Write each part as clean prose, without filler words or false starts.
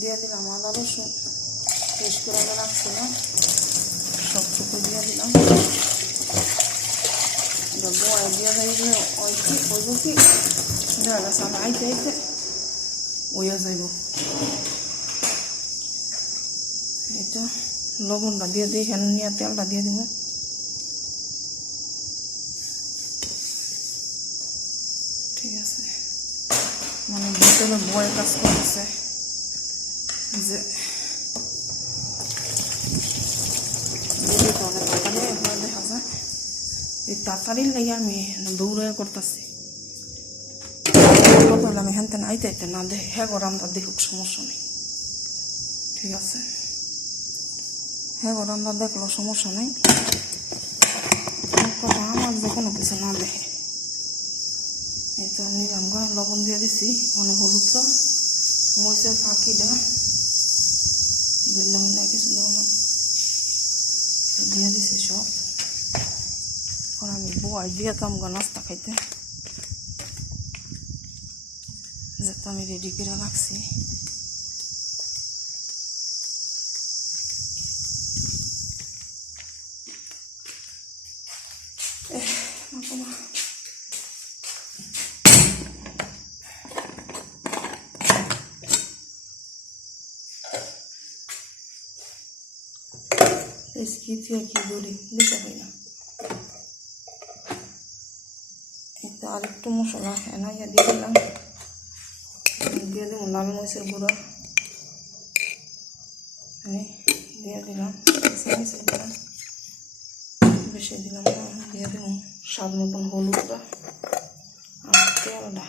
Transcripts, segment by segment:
দিয়ে দিলাম আদা রসুন পেস্ট করে রাখছিলাম, সবটুকু দিয়ে দিলাম। বয় দিয়ে যাইলে ওই কি করবো কি দেখা গেছে আমি আইতে আইতে ওইয়া যাইব। এটা লবণটা দিয়ে দিই, এখানে নিয়ে তেলটা দিয়ে দিব। ঠিক আছে, মানে ভিতরে বয় কাজ করতেছে যে অনেক তাড়াতাড়ি এগুলো দেখা যায়। এই তাড়াতাড়ির লাগে আমি দৌড়ে করতেছি। আমি এখান থেকে আইতে আইতে না দেখে হ্যাঁ গরমটা দেখুক, সমস্যা নেই। ঠিক আছে, হ্যাঁ গরমটা দেখলো সমস্যা নেই, কথা আমার যে কোনো কিছু না দেখে। এই তো নিলাম গা, লবণ দিয়ে দিছি, মানে হলুদটা মরিচের ফাঁকিটা বুঝলাম না, কিছু দেবো না, দিয়ে দিছি সব। আর আমি বয় দিয়েতাম গা নাস্তা খাইতে, যেটা আমি রেডি করে রাখছি। কি দড়ি দিতে পারি না। এটা আর একটু মশলা এনাইয়া দিয়ে দিলাম, দিয়ে দেবো লাল মরিচের গুঁড়া, দিয়ে দিলাম বেশি দিলাম না, দিয়ে দেবো স্বাদ মতন হলুদটা আর তেলটা।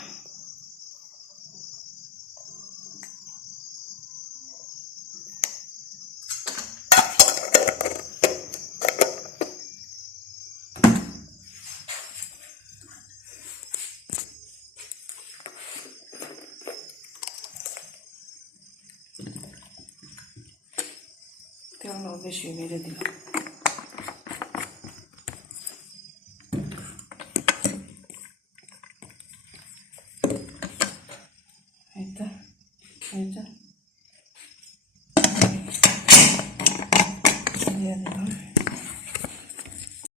তেলটাও বেশি মেরে দিলাম। এটা